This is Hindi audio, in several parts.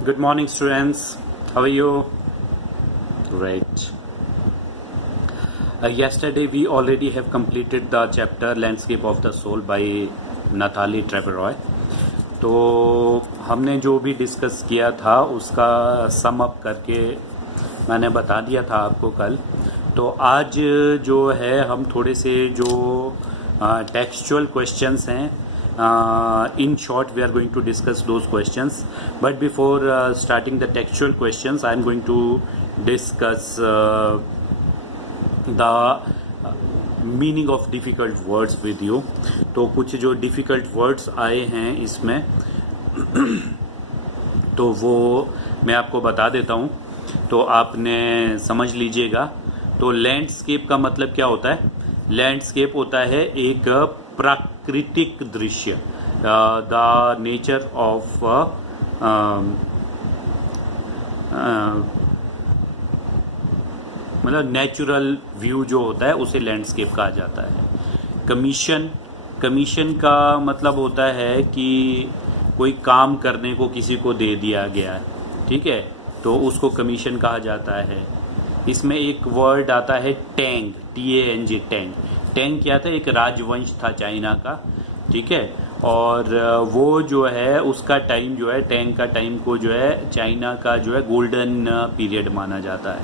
Good morning, students. How are you? Great. Yesterday we already have completed the chapter Landscape of the Soul by Nathalie Trevor. तो हमने जो भी डिस्कस किया था उसका सम अप करके मैंने बता दिया था आपको कल। तो आज जो है हम थोड़े से जो टेक्सचुअल क्वेश्चंस हैं, in short we are going to discuss those questions, but before starting the textual questions I am going to discuss the meaning of difficult words with you। तो कुछ जो difficult words आए हैं इसमें तो वो मैं आपको बता देता हूँ, तो आपने समझ लीजिएगा। तो लैंडस्केप का मतलब क्या होता है? लैंडस्केप होता है एक प्राकृतिक दृश्य, द नेचर ऑफ मतलब नेचुरल व्यू जो होता है उसे लैंडस्केप कहा जाता है। कमीशन का मतलब होता है कि कोई काम करने को किसी को दे दिया गया है, ठीक है, तो उसको कमीशन कहा जाता है। इसमें एक वर्ड आता है टैंग, TANG, टैंग। टैंग क्या था? एक राजवंश था चाइना का, ठीक है, और वो जो है उसका टाइम जो है, टैंग का टाइम को जो है चाइना का जो है गोल्डन पीरियड माना जाता है।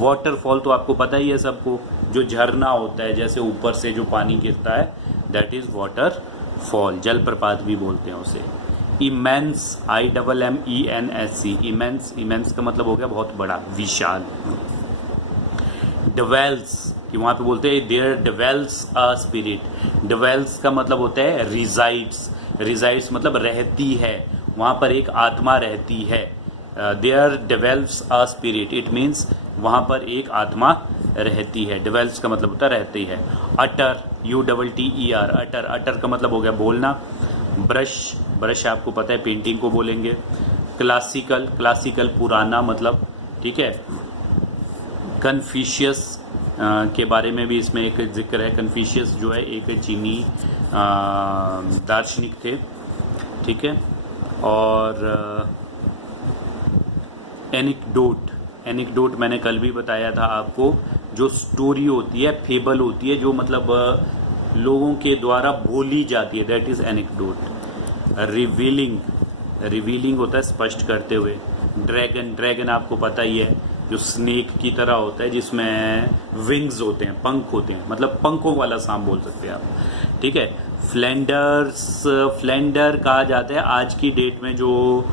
वाटरफॉल तो आपको पता ही है सबको, जो झरना होता है जैसे ऊपर से जो पानी गिरता है, दैट इज वाटरफॉल, जलप्रपात भी बोलते हैं उसे। इमेंस, IMMENS, इमेंस का मतलब हो गया बहुत बड़ा, विशाल। डिवेल्स, कि वहाँ पे बोलते हैं there dwells a spirit. Dwells का मतलब होता है रिजाइड्स मतलब रहती है, वहाँ पर एक आत्मा रहती है। There dwells a spirit, it means वहाँ पर एक आत्मा रहती है। डिवेल्स का मतलब होता है रहती है। अटर, UTTER, अटर का मतलब हो गया बोलना। ब्रश आपको पता है पेंटिंग को बोलेंगे। क्लासिकल पुराना मतलब, ठीक है। कन्फ्यूशियस के बारे में भी इसमें एक जिक्र है। कन्फ्यूशियस जो है एक चीनी दार्शनिक थे, ठीक है। और एनिक्डोट मैंने कल भी बताया था आपको, जो स्टोरी होती है, फेबल होती है, जो मतलब लोगों के द्वारा बोली जाती है, दैट इज एनिक्डोट। रिवीलिंग होता है स्पष्ट करते हुए। ड्रैगन आपको पता ही है, जो स्नेक की तरह होता है, जिसमें विंग्स होते हैं, पंख होते हैं, मतलब पंखों वाला सांप बोल सकते हैं आप, ठीक है। फ्लैंडर कहा जाता है आज की डेट में जो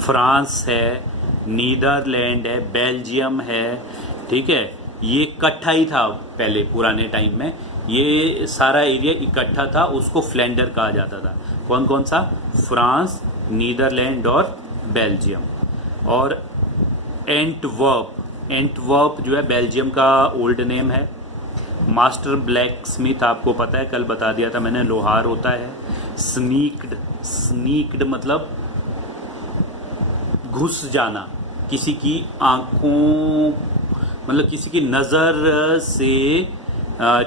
फ्रांस है, नीदरलैंड है, बेल्जियम है, ठीक है। ये इकट्ठा ही था पहले पुराने टाइम में, ये सारा एरिया इकट्ठा था, उसको फ्लैंडर कहा जाता था। कौन कौन सा? फ्रांस, नीदरलैंड और बेल्जियम। और एंटवर्प जो है बेल्जियम का ओल्ड नेम है। मास्टर ब्लैक स्मिथ आपको पता है, कल बता दिया था मैंने, लोहार होता है। स्नीक्ड मतलब घुस जाना, किसी की आंखों मतलब किसी की नज़र से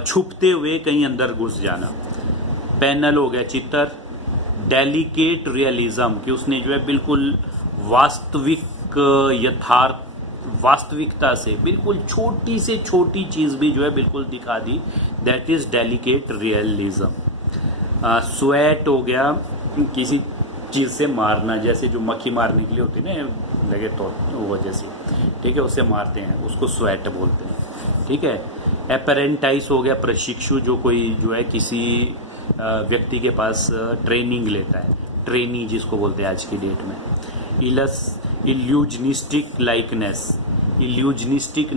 छुपते हुए कहीं अंदर घुस जाना। पैनल हो गया चित्र। डेलिकेट रियलिज्म, कि उसने जो है बिल्कुल वास्तविकता से बिल्कुल छोटी से छोटी चीज़ भी जो है बिल्कुल दिखा दी, that is delicate realism. Sweat हो गया किसी चीज़ से मारना, जैसे जो मक्खी मारने के लिए होती है ना, लगे तो वो जैसी, ठीक है, उससे मारते हैं, उसको स्वेट बोलते हैं, ठीक है। एपेरेंटाइज हो गया प्रशिक्षु, जो कोई जो है किसी व्यक्ति के पास ट्रेनिंग लेता है, ट्रेनी जिसको बोलते हैं आज की डेट में। इल्यूजनिस्टिक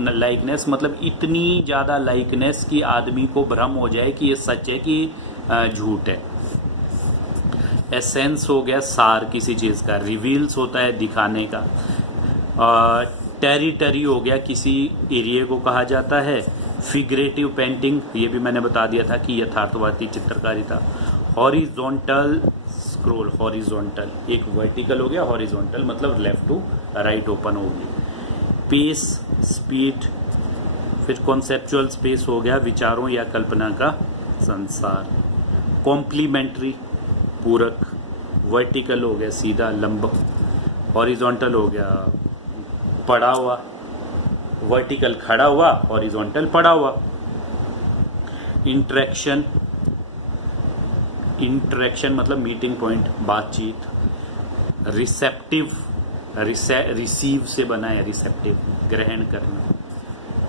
लाइकनेस मतलब इतनी ज़्यादा लाइकनेस कि आदमी को भ्रम हो जाए कि ये सच है कि झूठ है। एसेंस हो गया सार किसी चीज़ का। रिवील्स होता है दिखाने का। टेरिटरी हो गया किसी एरिया को कहा जाता है। फिगरेटिव पेंटिंग, ये भी मैंने बता दिया था कि यथार्थवादी चित्रकारी था। हॉरिजॉन्टल स्क्रोल, हॉरिजॉन्टल एक वर्टिकल हो गया, हॉरिजॉन्टल मतलब लेफ्ट टू राइट ओपन होगी। Pace, speed. फिर कॉन्सेप्चुअल स्पेस हो गया विचारों या कल्पना का संसार। कॉम्प्लीमेंट्री पूरक, वर्टिकल हो गया सीधा लंब, हॉरिजॉन्टल हो गया पड़ा हुआ, वर्टिकल खड़ा हुआ, हॉरिजॉन्टल पड़ा हुआ। इंटरेक्शन, इंटरेक्शन मतलब मीटिंग पॉइंट, बातचीत। रिसेप्टिव, रिसीव से बना है रिसेप्टिव, ग्रहण करना।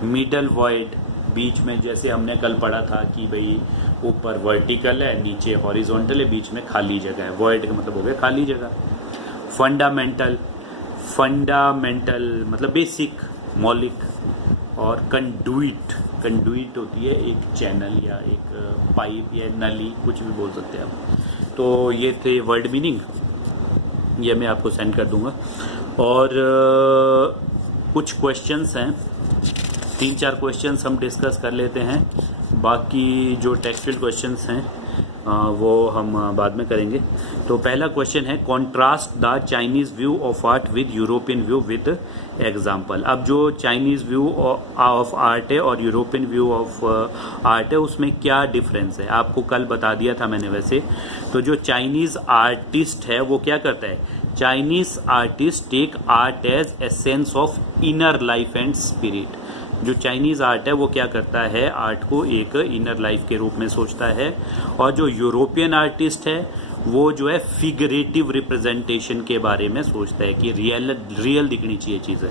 मिडल वॉइड, बीच में, जैसे हमने कल पढ़ा था कि भाई ऊपर वर्टिकल है, नीचे हॉरिजॉन्टल है, बीच में खाली जगह है। वॉइड का मतलब हो गया खाली जगह। फंडामेंटल, फंडामेंटल मतलब बेसिक, मौलिक। और कंडुइट, कंडुइट होती है एक चैनल या एक पाइप या नली, कुछ भी बोल सकते हैं आप। तो ये थे वर्ड मीनिंग, ये मैं आपको सेंड कर दूंगा। और कुछ क्वेश्चंस हैं, 3-4 क्वेश्चंस हम डिस्कस कर लेते हैं, बाकी जो टेक्सचुअल क्वेश्चंस हैं वो हम बाद में करेंगे। तो पहला क्वेश्चन है, contrast the Chinese view of art with European view with example. अब जो चाइनीज़ व्यू ऑफ आर्ट है और यूरोपियन व्यू ऑफ आर्ट है, उसमें क्या डिफरेंस है, आपको कल बता दिया था मैंने वैसे। तो जो चाइनीज़ आर्टिस्ट है वो क्या करता है, Chinese artist take art as essence of inner life and spirit. जो चाइनीज़ आर्ट है वो क्या करता है, आर्ट को एक इनर लाइफ के रूप में सोचता है। और जो यूरोपियन आर्टिस्ट है वो जो है फिगरेटिव रिप्रेजेंटेशन के बारे में सोचता है कि रियल दिखनी चाहिए चीज़ें,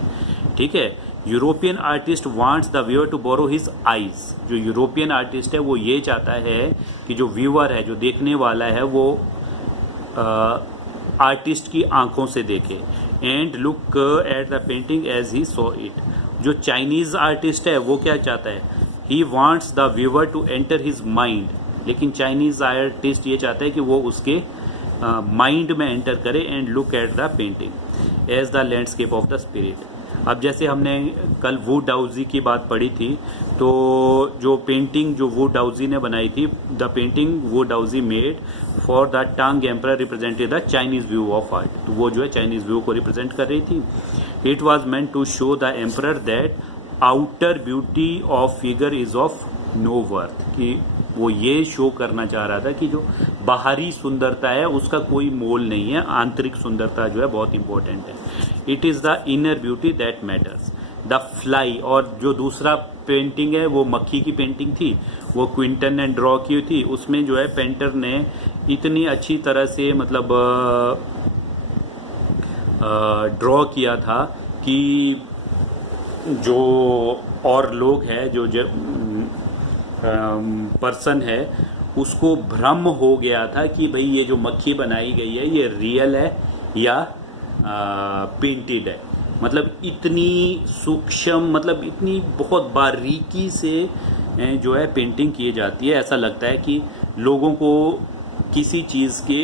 ठीक है। European artist wants the viewer to borrow his eyes. जो यूरोपियन आर्टिस्ट है वो ये चाहता है कि जो व्यूअर है, जो देखने वाला है, वो आर्टिस्ट की आंखों से देखे। And look at the painting as he saw it. जो चाइनीज़ आर्टिस्ट है वो क्या चाहता है, he wants the viewer to enter his mind. लेकिन चाइनीज़ आर्टिस्ट ये चाहता है कि वो उसके माइंड में एंटर करे। And look at the painting as the landscape of the spirit. अब जैसे हमने कल वू डाउजी की बात पढ़ी थी, तो जो पेंटिंग जो वू डाउजी ने बनाई थी, the painting Wu Daozi made for the Tang emperor represented the Chinese view of art. तो वो जो है चाइनीज व्यू को रिप्रेजेंट कर रही थी। It was meant to show the emperor that outer beauty of figure is of no worth. कि वो ये शो करना चाह रहा था कि जो बाहरी सुंदरता है उसका कोई मोल नहीं है, आंतरिक सुंदरता जो है बहुत इंपॉर्टेंट है। It is the inner beauty that matters. The fly, और जो दूसरा पेंटिंग है वो मक्खी की पेंटिंग थी, वो क्विंटन ने ड्रॉ की थी। उसमें जो है पेंटर ने इतनी अच्छी तरह से मतलब ड्रॉ किया था कि जो और लोग हैं, जो पर्सन है, उसको भ्रम हो गया था कि भाई ये जो मक्खी बनाई गई है ये रियल है या पेंटेड है। मतलब इतनी सूक्ष्म, मतलब इतनी बहुत बारीकी से जो है पेंटिंग की जाती है, ऐसा लगता है कि लोगों को किसी चीज़ के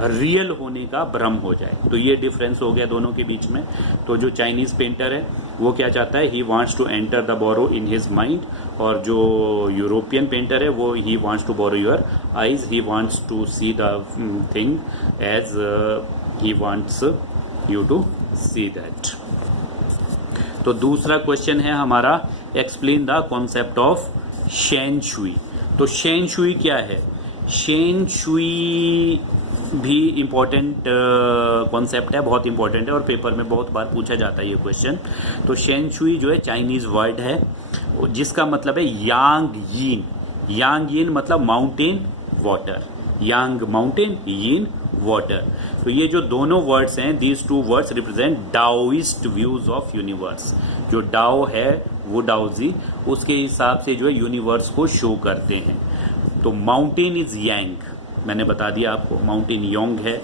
रियल होने का भ्रम हो जाए। तो ये डिफरेंस हो गया दोनों के बीच में। तो जो चाइनीज़ पेंटर है वो क्या चाहता है, he wants to enter the borrow in his mind. और जो यूरोपियन पेंटर है वो he wants to borrow your eyes, he wants to see the thing as he wants you to see that. तो दूसरा क्वेश्चन है हमारा, explain the concept of shan shui. तो शेन शुई क्या है, शेन शुई भी इम्पॉर्टेंट कॉन्सेप्ट है, बहुत इम्पॉर्टेंट है और पेपर में बहुत बार पूछा जाता है ये क्वेश्चन। तो शेन शुई जो है चाइनीज़ वर्ड है जिसका मतलब है यांग यीन। यांग यीन मतलब mountain water, yang mountain, yin water. तो ये जो दोनों वर्ड्स हैं, these two words represent Daoist views of universe. जो डाओ है वो डाओजी, उसके हिसाब से जो है यूनिवर्स को शो करते हैं। तो माउंटेन इज यांग, मैंने बता दिया आपको, माउंटेन योंग है।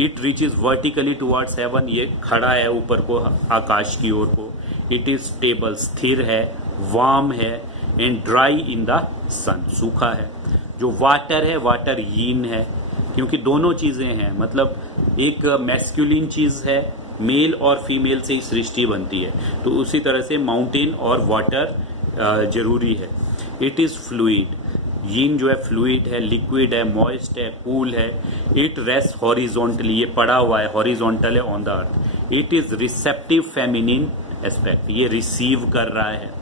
It reaches vertically towards heaven, ये खड़ा है ऊपर को, आकाश की ओर को। इट इज स्टेबल, स्थिर है, वार्म है। एंड ड्राई इन द सन, सूखा है। जो वाटर है, वाटर यीन है, क्योंकि दोनों चीज़ें हैं। मतलब एक मैस्कुलिन चीज़ है, मेल और फीमेल से ही सृष्टि बनती है, तो उसी तरह से माउंटेन और वाटर जरूरी है। इट इज़ फ्लूइड, यीन जो है फ्लूइड है, लिक्विड है, मॉइस्ट है, कूल है। इट रेस्ट हॉरिजॉन्टली, ये पड़ा हुआ है, हॉरिजॉन्टल है on the earth. It is receptive feminine aspect, ये रिसीव कर रहा है।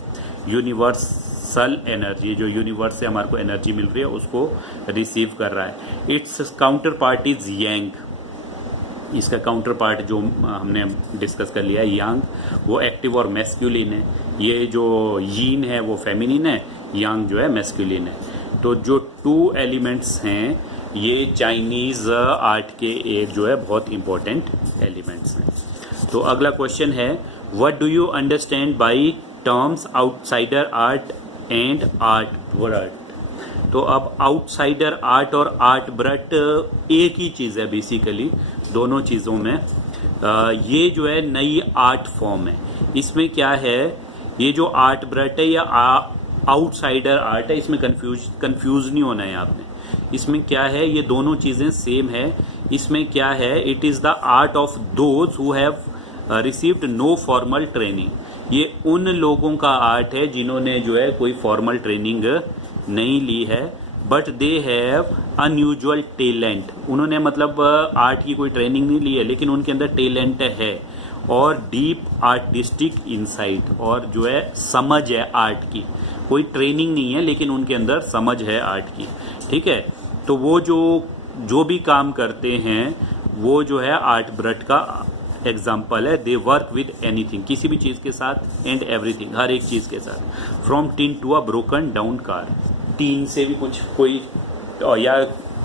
यूनिवर्सल एनर्जी, जो यूनिवर्स से हमारे को एनर्जी मिल रही है उसको रिसीव कर रहा है। इट्स काउंटर पार्ट इज यांग, इसका काउंटर पार्ट जो हमने डिस्कस कर लिया है यांग, वो एक्टिव और मैस्कुलिन है। ये जो यीन है वो फेमिनिन है, यांग जो है मैस्कुलिन है। तो जो 2 एलिमेंट्स हैं ये चाइनीज़ आर्ट के एक जो है बहुत इम्पोर्टेंट एलिमेंट्स हैं। तो अगला क्वेश्चन है, what do you understand by terms outsider art and art brought? तो अब आउटसाइडर आर्ट और आर्ट ब्रट एक ही चीज़ है बेसिकली, दोनों चीज़ों में। ये जो है नई आर्ट फॉर्म है। इसमें क्या है, ये जो आर्ट ब्रट है या आउटसाइडर आर्ट है, इसमें कंफ्यूज नहीं होना है आपने। इसमें क्या है, ये दोनों चीज़ें सेम है। इसमें क्या है, it is the art of those who have received no formal training. ये उन लोगों का आर्ट है जिन्होंने जो है कोई फॉर्मल ट्रेनिंग नहीं ली है, but they have unusual talent. उन्होंने मतलब आर्ट की कोई ट्रेनिंग नहीं ली है, लेकिन उनके अंदर टैलेंट है और डीप आर्टिस्टिक इंसाइट, और जो है समझ है आर्ट की। कोई ट्रेनिंग नहीं है लेकिन उनके अंदर समझ है आर्ट की, ठीक है। तो वो जो भी काम करते हैं वो जो है आर्ट ब्रट का एग्जाम्पल है। दे वर्क विद एनीथिंग, किसी भी चीज़ के साथ, एंड एवरीथिंग, हर एक चीज़ के साथ। From tin to a broken down car, tin से भी कुछ कोई, या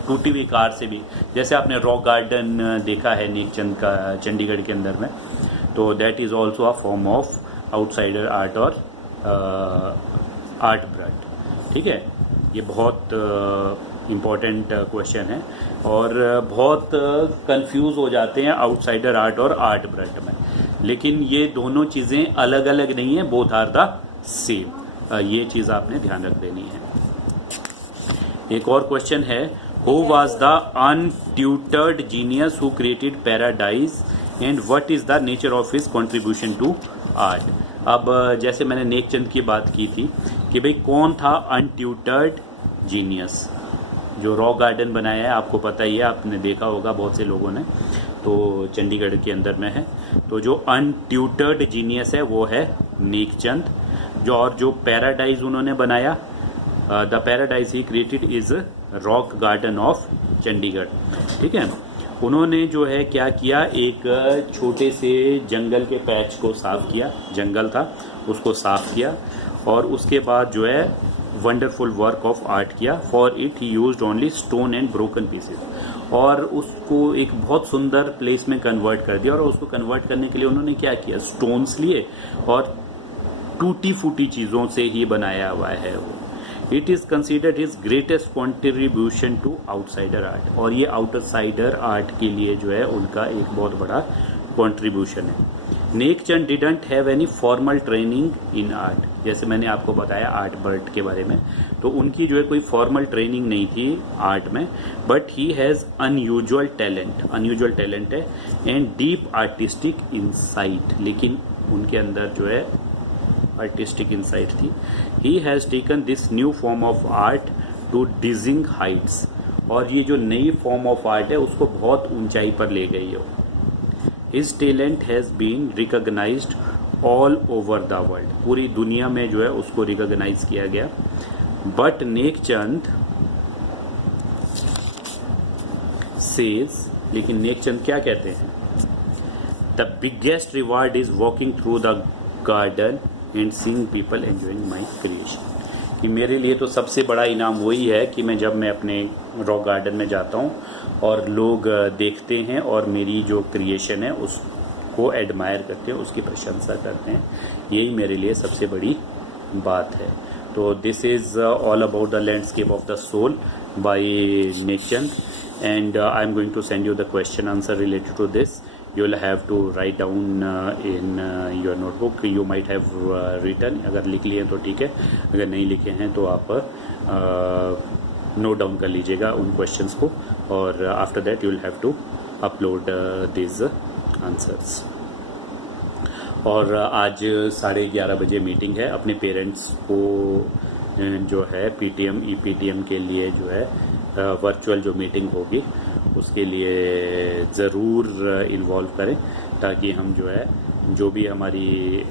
टूटी हुई कार से भी। जैसे आपने रॉक गार्डन देखा है नेकचंद का चंडीगढ़ के अंदर में, तो that is also a form of outsider art और आर्ट ब्रट, ठीक है। ये बहुत इम्पॉर्टेंट क्वेश्चन है और बहुत कंफ्यूज हो जाते हैं आउटसाइडर आर्ट और आर्ट ब्रट में, लेकिन ये दोनों चीज़ें अलग अलग नहीं है, बोथ आर द सेम। ये चीज़ आपने ध्यान रख देनी है। एक और क्वेश्चन है, who was the untutored genius who created paradise and what is the nature of his contribution to art? अब जैसे मैंने नेकचंद की बात की थी कि भाई कौन था अनट्यूटर्ड जीनियस, जो रॉक गार्डन बनाया है, आपको पता ही है, आपने देखा होगा बहुत से लोगों ने, तो चंडीगढ़ के अंदर में है। तो जो अनट्यूटर्ड जीनियस है वो है नेकचंद। जो पैराडाइज उन्होंने बनाया, the paradise he created is rock garden of Chandigarh, ठीक है। उन्होंने जो है क्या किया, एक छोटे से जंगल के पैच को साफ किया, जंगल था उसको साफ किया, और उसके बाद जो है वंडरफुल वर्क ऑफ आर्ट किया। For it he used only stone and broken pieces, और उसको एक बहुत सुंदर प्लेस में कन्वर्ट कर दिया। और उसको कन्वर्ट करने के लिए उन्होंने क्या किया, स्टोन्स लिए और टूटी फूटी चीज़ों से ही बनाया हुआ है वो। It is considered his greatest contribution to outsider art, और ये आउटसाइडर आर्ट के लिए जो है उनका एक बहुत बड़ा कॉन्ट्रीब्यूशन है। Nek Chand didn't have any formal training in art, जैसे मैंने आपको बताया आर्ट ब्रट के बारे में, तो उनकी जो है कोई फॉर्मल ट्रेनिंग नहीं थी आर्ट में, but he has unusual talent है एंड डीप आर्टिस्टिक इंसाइट, लेकिन उनके अंदर जो है आर्टिस्टिक इंसाइट थी। He has taken this new form of art to dizzying heights, और ये जो नई फॉर्म ऑफ आर्ट है उसको बहुत ऊंचाई पर ले गई है। His talent has been recognised all over the world, पूरी दुनिया में जो है उसको रिकॉग्नाइज किया गया। बट नेकचंद सेज, लेकिन नेकचंद क्या कहते हैं, the biggest reward is walking through the garden and seeing people enjoying my creation, कि मेरे लिए तो सबसे बड़ा इनाम वही है कि मैं अपने रॉक गार्डन में जाता हूँ और लोग देखते हैं और मेरी जो क्रिएशन है उसको एडमायर करते हैं, उसकी प्रशंसा करते हैं, यही मेरे लिए सबसे बड़ी बात है। तो this is all about the landscape of the soul by Nekchand, and I am going to send you the question answer related to this. You will have to write down in your notebook. You might have written, अगर लिख लिए तो ठीक है, अगर नहीं लिखे हैं तो आप नोट डाउन कर लीजिएगा उन क्वेश्चंस को, और after that you will have to upload these answers. और आज 11:30 बजे मीटिंग है. अपने पेरेंट्स को जो है PTM EPTM के लिए जो है वर्चुअल जो मीटिंग होगी उसके लिए ज़रूर इन्वॉल्व करें, ताकि हम जो है जो भी हमारी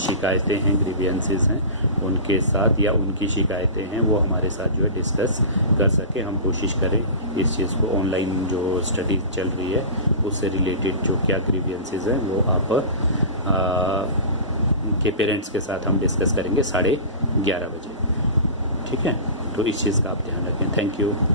शिकायतें हैं, ग्रीवियंसेस हैं, उनके साथ या उनकी शिकायतें हैं वो हमारे साथ जो है डिस्कस कर सके। हम कोशिश करें इस चीज़ को, ऑनलाइन जो स्टडी चल रही है उससे रिलेटेड जो क्या ग्रीवियंसेस हैं वो आप के पेरेंट्स के साथ हम डिस्कस करेंगे 11:30 बजे। ठीक है, तो इस चीज़ का आप ध्यान रखें। Thank you.